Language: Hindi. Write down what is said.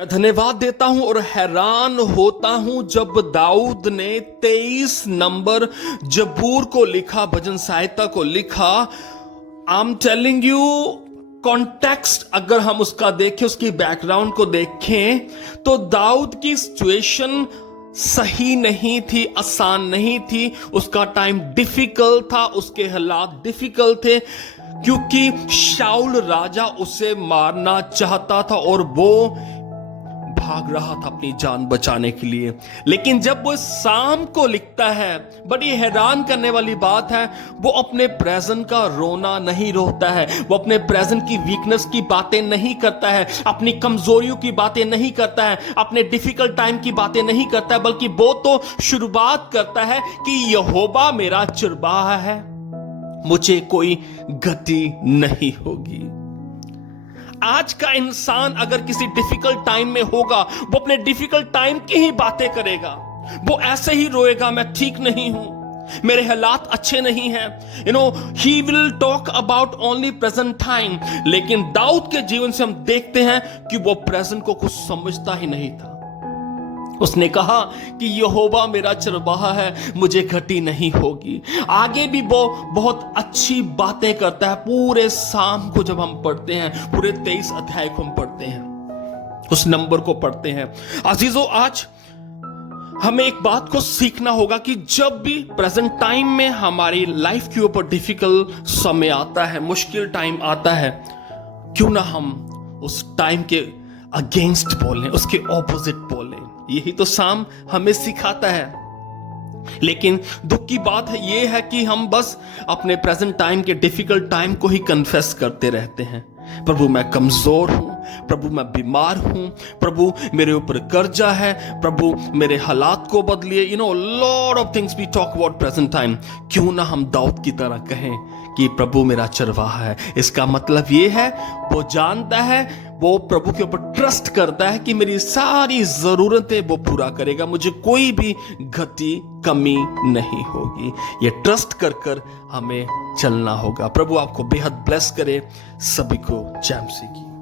मैं धन्यवाद देता हूं और हैरान होता हूं जब दाऊद ने 23 नंबर जबूर को लिखा, भजन संहिता को लिखा। I am telling you, context अगर हम उसका देखें, उसकी बैकग्राउंड को देखें, तो दाऊद की सिचुएशन सही नहीं थी, आसान नहीं थी। उसका टाइम डिफिकल्ट था, उसके हालात डिफिकल्ट थे, क्योंकि शाऊल राजा उसे मारना चाहता था और वो भाग रहा था अपनी जान बचाने के लिए। लेकिन जब वो शाम को लिखता है, बड़ी हैरान करने वाली बात है, वो अपने प्रेजेंट का रोना नहीं रोता है, वो अपने प्रेजेंट की वीकनेस की बातें नहीं करता है, अपनी कमजोरियों की बातें नहीं करता है, अपने डिफिकल्ट टाइम की बातें नहीं करता है, बल्कि वो तो शुरुआत करता है कि यहोवा मेरा चरवाहा है, मुझे कोई गति नहीं होगी। आज का इंसान अगर किसी डिफिकल्ट टाइम में होगा, वो अपने डिफिकल्ट टाइम की ही बातें करेगा। वो ऐसे ही रोएगा, मैं ठीक नहीं हूं, मेरे हालात अच्छे नहीं हैं। He will talk about only present time. लेकिन दाऊद के जीवन से हम देखते हैं कि वो प्रेजेंट को कुछ समझता ही नहीं था। उसने कहा कि यहोवा मेरा चरवाहा है, मुझे घटी नहीं होगी। आगे भी वो बहुत अच्छी बातें करता है। पूरे शाम को जब हम पढ़ते हैं, पूरे 23 अध्याय को हम पढ़ते हैं, उस नंबर को पढ़ते हैं, अजीजों, आज हमें एक बात को सीखना होगा कि जब भी प्रेजेंट टाइम में हमारी लाइफ के ऊपर डिफिकल्ट समय आता है, मुश्किल टाइम आता है, क्यों ना हम उस टाइम के अगेंस्ट बोलें, उसके ऑपोजिट बोलें। यही तो साम हमें सिखाता है। लेकिन दुख की बात है यह है कि हम बस अपने प्रेजेंट टाइम के डिफिकल्ट टाइम को ही कन्फेस करते रहते हैं। प्रभु मैं कमजोर हूं, प्रभु मैं बीमार हूं, प्रभु मेरे ऊपर कर्जा है, प्रभु मेरे हालात को बदलिए। Lot of things we talk about present time. क्यों ना हम दाऊद की तरह कहें कि प्रभु मेरा चरवाहा है। इसका मतलब ये है, वो जानता है, वो प्रभु के ऊपर ट्रस्ट करता है कि मेरी सारी जरूरतें वो पूरा करेगा, मुझे कोई भी घटी कमी नहीं होगी। ये ट्रस्ट कर कर हमें चलना होगा। प्रभु आपको बेहद ब्लेस करे। सभी को जय मसीह की।